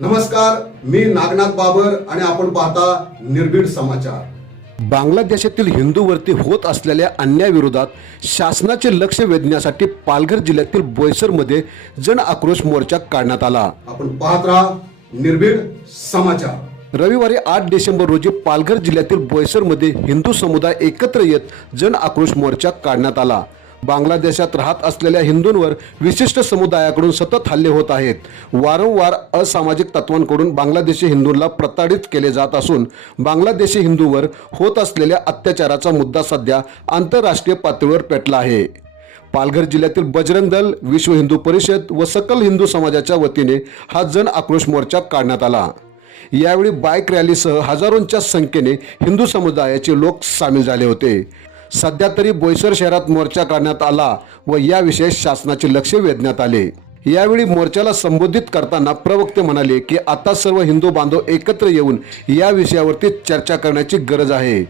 नमस्कार मी नागनाथ बाबर आणि आपण पाहता निर्भीड समाचार. बांगलादेशातील हिंदूवरती होत असलेल्या अन्यायाविरोधात शासनाचे लक्ष वेधण्यासाठी पालघर जिल्ह्यातील बोईसरमध्ये जन आक्रोश मोर्चा काढण्यात आला. आपण पाहत राहा निर्भीड समाचार. रविवारी आठ डिसेंबर रोजी पालघर जिल्ह्यातील बोईसरमध्ये हिंदू समुदाय एकत्र येत जन आक्रोश मोर्चा काढण्यात आला. बांगलादेशात राहत असलेल्या हिंदूंवर विशिष्ट समुदायाकडून सतत हल्ले होत आहेत. वारंवार असामाजिक तत्वांकडून बांगलादेशी हिंदूंना प्रताडित केले जात असून बांगलादेशी हिंदूवर होत असलेल्या अत्याचाराचा मुद्दा सध्या आंतरराष्ट्रीय पातळीवर पेटला आहे. पालघर जिल्ह्यातील बजरंग दल विश्व हिंदू परिषद व सकल हिंदू समाजाच्या वतीने हा जन आक्रोश मोर्चा काढण्यात आला. यावेळी बाईक रॅलीसह हजारोंच्या संख्येने हिंदू समुदायाचे लोक सामील झाले होते. सध्या तरी बोईसर शहरात मोर्चा काढण्यात आला व याविषयी शासनाचे लक्ष वेधण्यात आले. यावेळी मोर्चाला संबोधित करताना प्रवक्ते म्हणाले की आता सर्व हिंदू बांधव एकत्र येऊन या विषयावरती चर्चा करण्याची गरज आहे.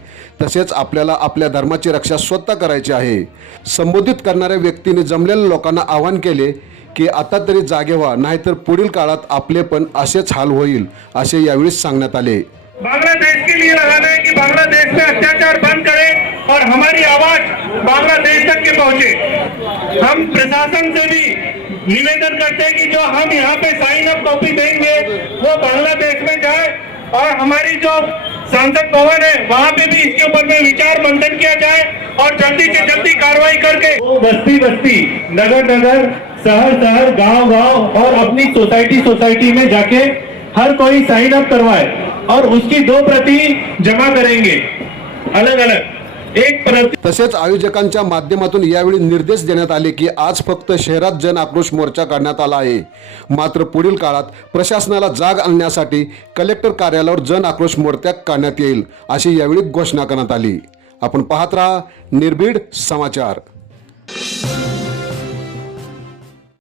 तसेच आपल्याला आपल्या धर्माची रक्षा स्वतः करायची आहे. संबोधित करणाऱ्या व्यक्तीने जमलेल्या लोकांना आवाहन केले की आता तरी जागे व्हा नाहीतर पुढील काळात आपले पण असेच हाल होईल असे यावेळी सांगण्यात आले. बांग्लादेश के लिए लगाना है कि बांग्लादेश में अत्याचार बंद करे और हमारी आवाज़ बांग्लादेश तक के पहुँचे। हम प्रशासन से भी निवेदन करते हैं कि जो हम यहाँ पे साइन अप कॉपी देंगे, वो बांग्लादेश में जाए और हमारी जो सांसद भवन है, वहाँ पे भी इसके ऊपर में विचार मंथन किया जाए और जल्दी से जल्दी कार्रवाई करके बस्ती बस्ती, नगर नगर, शहर शहर, गाँव गाँव और अपनी सोसाइटी सोसाइटी में जाके हर कोई साइन अप करवाए। और उसकी दो प्रति जमा करेंगे। अलग अलग। तसेच आयोजकांच्या माध्यमातून यावेळी निर्देश देण्यात आले की आज फक्त शहरात जन आक्रोश मोर्चा काढण्यात आला आहे. मात्र पुढील काळात प्रशासनाला जाग आणण्यासाठी कलेक्टर कार्यालयावर जन आक्रोश मोर्चा काढण्यात येईल अशी यावेळी घोषणा करण्यात आली. आपण पाहत राहा निर्भीड समाचार.